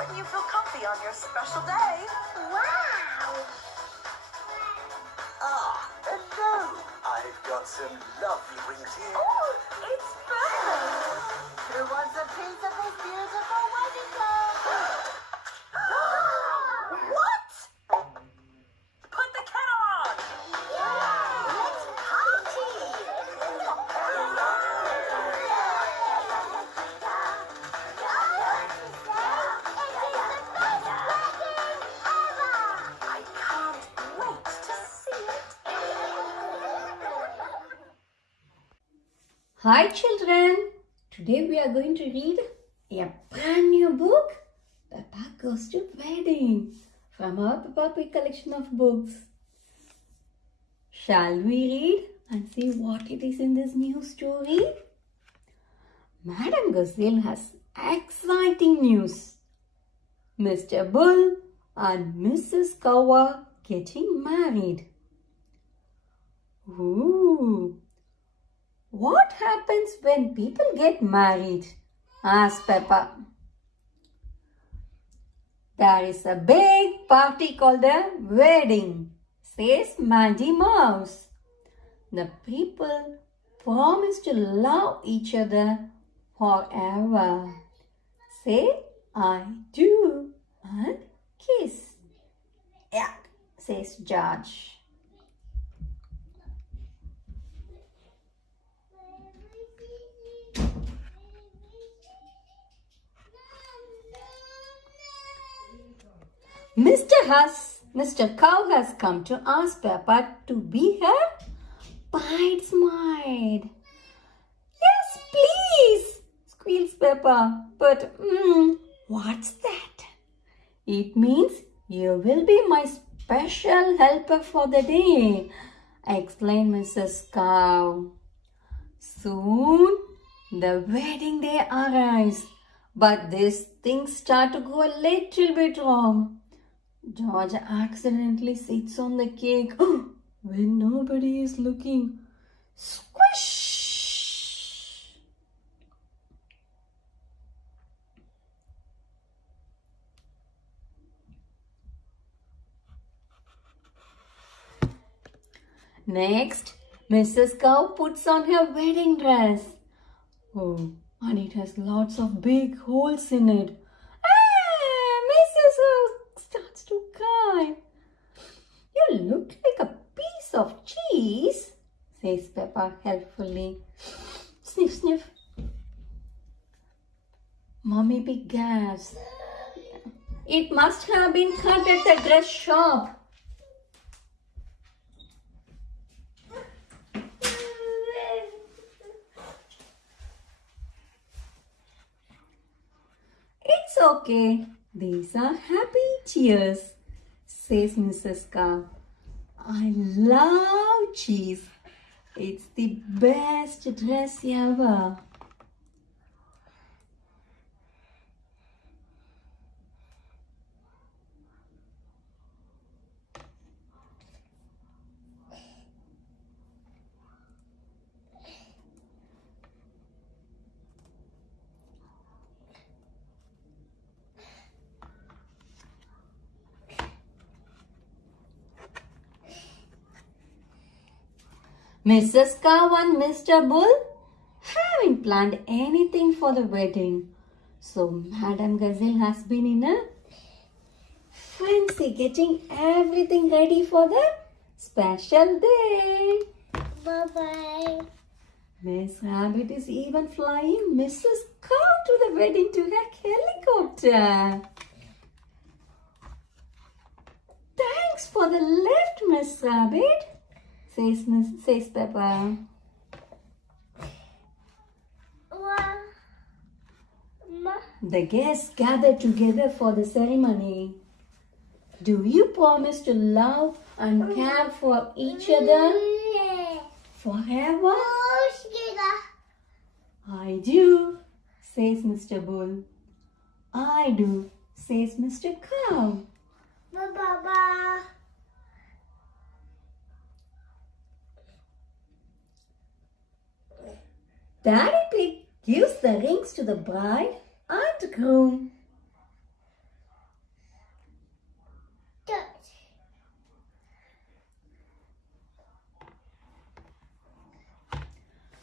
supporting you feel comfy on your special day. Wow! And now I've got some lovely rings here. Oh, it's perfect! Who wants a piece of this beautiful wedding cake? What? Put the kettle on! Let's party! I can't wait to see it. Hi children, today we are going to read a brand new book, Peppa Goes to Wedding, from our Peppa Pig collection of books. Shall we read and see what it is in this new story? Madam Gazelle has exciting news. Mr. Bull and Mrs. Cow are getting married. Ooh! What happens when people get married? Asked Peppa. There is a big party called a wedding, says Mandy Mouse. The people promise to love each other forever. Say, I do, and kiss. Yeah, says George. Mr. Cow has come to ask Peppa to be her bridesmaid. Yes, please, squeals Peppa. But, what's that? It means you will be my special helper for the day, explained Mrs. Cow. Soon, the wedding day arrives, but these things start to go a little bit wrong. George accidentally sits on the cake when nobody is looking. Squish! Next, Mrs. Cow puts on her wedding dress. Oh, and it has lots of big holes in it. Mrs. Cow starts to cry. You look like a piece of cheese, says Peppa helpfully. Sniff, sniff. Mummy Pig gasps. It must have been cut at the dress shop. It's okay. These are happy tears, says Mrs. Cow. I love cheese. It's the best dress ever. Mrs. Cow and Mr. Bull haven't planned anything for the wedding. So Madam Gazelle has been in a frenzy getting everything ready for the special day. Bye-bye. Miss Rabbit is even flying Mrs. Cow to the wedding to her helicopter. Thanks for the lift, Miss Rabbit, says Peppa. The guests gather together for the ceremony. Do you promise to love and care for each other forever? I do, says Mr. Bull. I do, says Mr. Cow. Baba. Daddy Pig gives the rings to the bride and groom.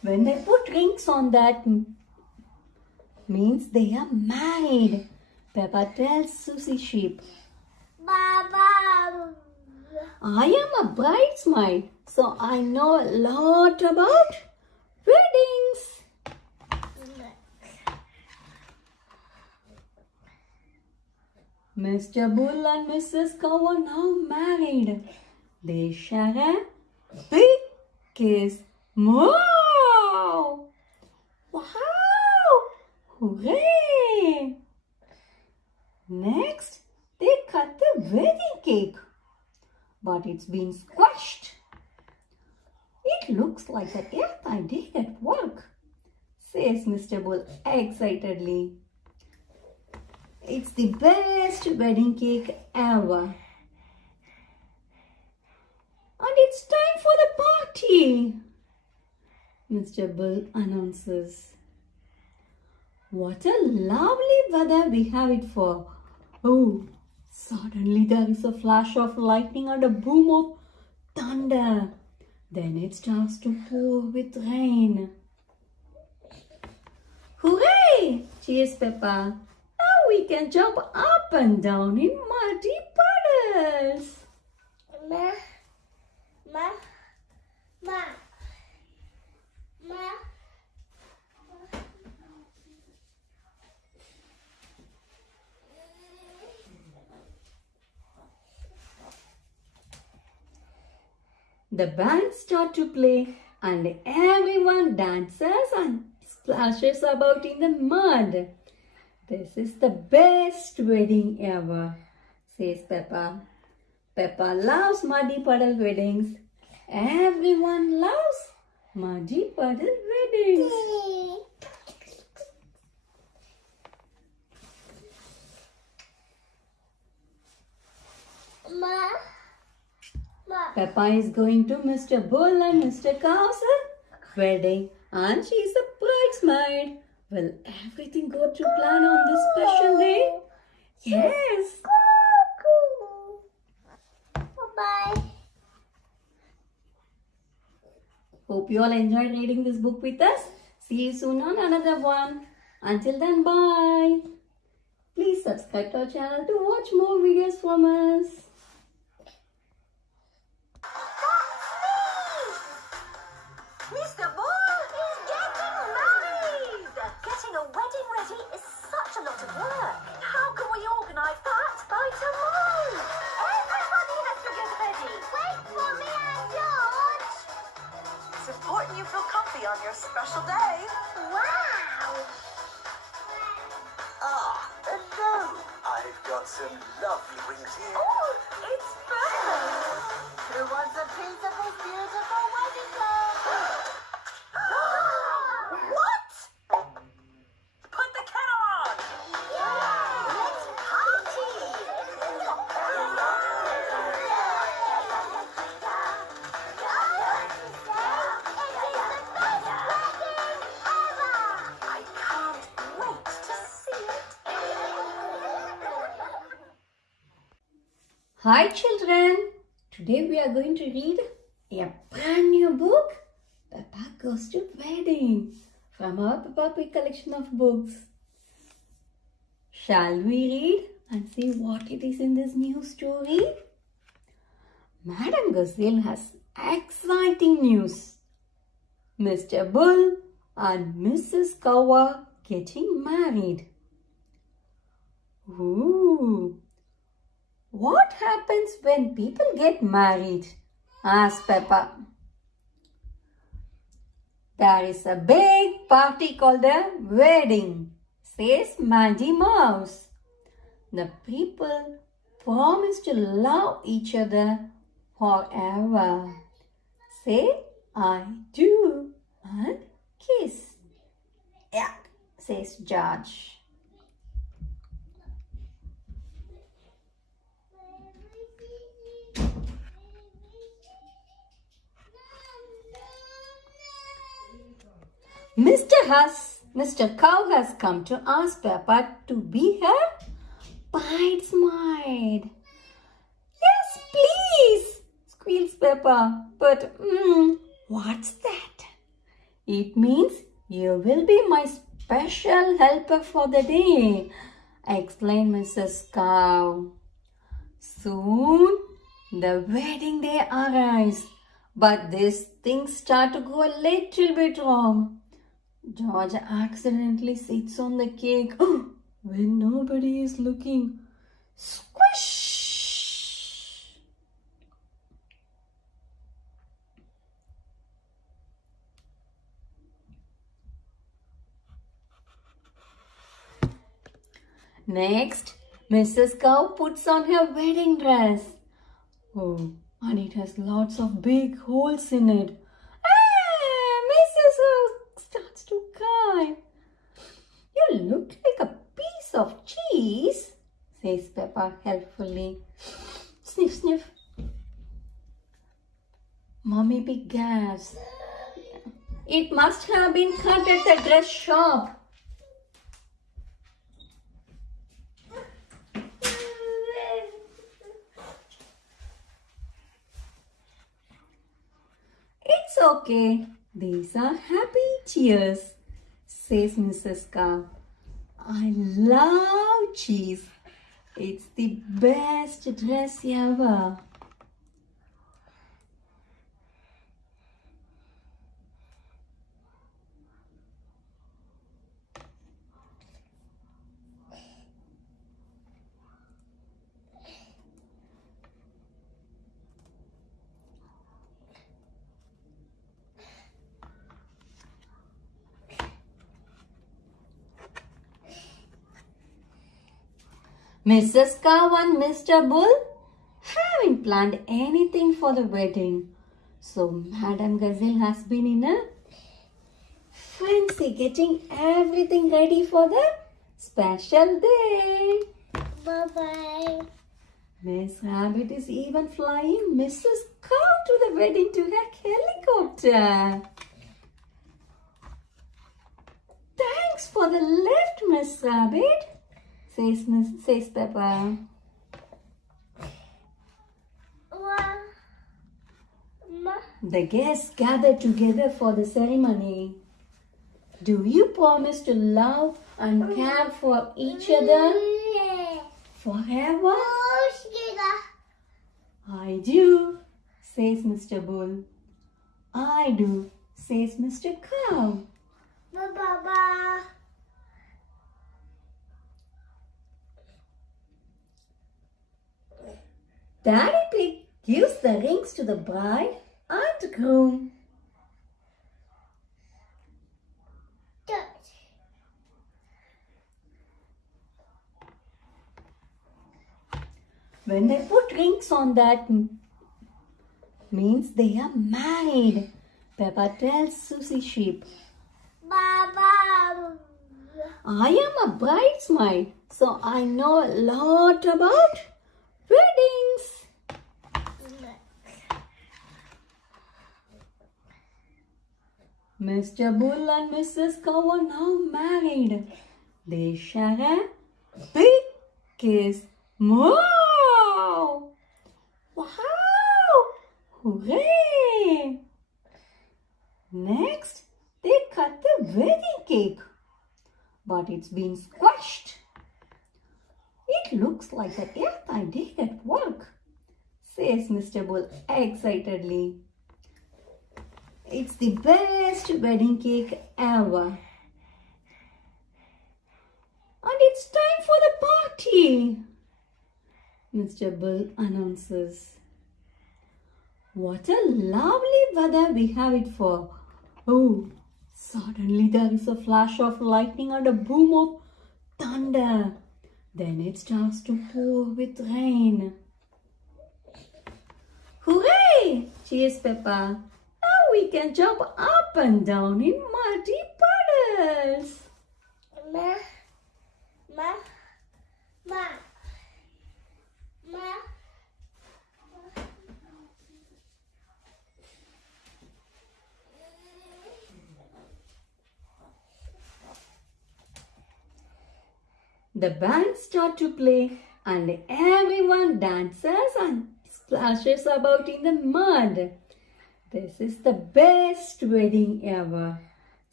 When they put rings on that, means they are married. Peppa tells Susie Sheep, Baba. I am a bridesmaid, so I know a lot about weddings. Mr. Bull and Mrs. Cow are now married. They share a big kiss. Wow! Wow! Hooray! Next, they cut the wedding cake. But it's been squashed. It looks like an airtight day at work, says Mr. Bull excitedly. It's the best wedding cake ever. And it's time for the party, Mr. Bull announces. What a lovely weather we have it for. Oh, suddenly there is a flash of lightning and a boom of thunder. Then it starts to pour with rain. Hooray! Cheers, Peppa. Now we can jump up and down in muddy puddles. Ma. The band starts to play and everyone dances and splashes about in the mud. This is the best wedding ever, says Peppa. Peppa loves muddy puddle weddings. Everyone loves muddy puddle weddings. Ma. Peppa is going to Mr. Bull and Mr. Cow's wedding and she's a bridesmaid. Will everything go to plan on this special day? Yes. Bye-bye. Hope you all enjoyed reading this book with us. See you soon on another one. Until then, bye. Please subscribe to our channel to watch more videos from us. Mr. Bull is getting married! Getting a wedding ready is such a lot of work. How can we organise that by tomorrow? Everybody has to get ready. Wait for me and George. It's important you feel comfy on your special day. Wow. Hello. I've got some lovely rings here. Oh, it's perfect. Who wants a piece of this beautiful wedding cake? What? Put the kettle on! Let's party! I can't wait to see it. Hi children. Today we are going to read a brand new book, Peppa Goes to Wedding, from our Peppa Pig collection of books. Shall we read and see what it is in this new story? Madam Gazelle has exciting news. Mr. Bull and Mrs. Cow are getting married. Ooh! What happens when people get married? Asked Peppa. There is a big party called a wedding, says Mandy Mouse. The people promise to love each other forever. Say, I do, and kiss. Yeah, says George. Mr. Cow has come to ask Peppa to be her bridesmaid. Yes, please, squeals Peppa. But, what's that? It means you will be my special helper for the day, explained Mrs. Cow. Soon the wedding day arrives, but these things start to go a little bit wrong. George accidentally sits on the cake when nobody is looking. Squish! Next, Mrs. Cow puts on her wedding dress. Oh, and it has lots of big holes in it. Mrs. Cow starts to cry. You look like a piece of cheese, says Peppa helpfully. Sniff, sniff. Mummy Pig gasps. It must have been cut at the dress shop. It's okay. These are happy tears, says Mrs. Cow. I love cheese. It's the best dress ever. Mrs. Cow and Mr. Bull haven't planned anything for the wedding. So Madam Gazelle has been in a frenzy getting everything ready for the special day. Bye-bye. Miss Rabbit is even flying Mrs. Cow to the wedding to her helicopter. Thanks for the lift, Miss Rabbit, says Peppa. The guests gather together for the ceremony. Do you promise to love and care for each other forever? I do, says Mr. Bull. I do, says Mr. Cow. Bye-bye. Daddy Pig gives the rings to the bride and groom. When they put rings on that means they are married. Peppa tells Susie Sheep. Bye-bye. I am a bridesmaid, so I know a lot about weddings. Mr. Bull and Mrs. Cow are now married. They share a big kiss. Wow! Wow! Hooray! Next, they cut the wedding cake. But it's been squashed. It looks like the earth I did at work, says Mr. Bull excitedly. It's the best wedding cake ever. And it's time for the party, Mr. Bull announces. What a lovely weather we have it for. Oh, suddenly there is a flash of lightning and a boom of thunder. Then it starts to pour with rain. Hooray! Cheers, Peppa. Now we can jump up and down in muddy puddles. Ma. The bands start to play and everyone dances and splashes about in the mud. This is the best wedding ever.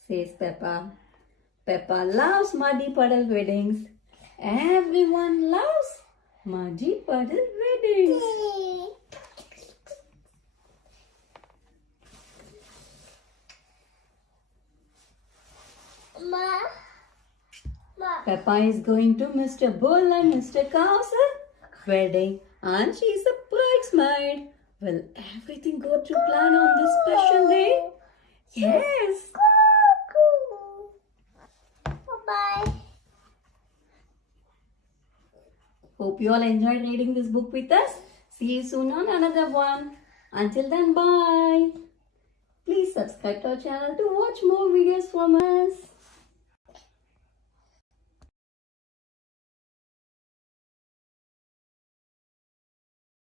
says Peppa. Peppa loves muddy puddle weddings. Everyone loves muddy puddle weddings. Peppa is going to Mr. Bull and Mr. Cow's wedding, and she's a bridesmaid. Will everything go to plan on this special day? Yes. Bye-bye. Hope you all enjoyed reading this book with us. See you soon on another one. Until then, bye. Please subscribe to our channel to watch more videos from us.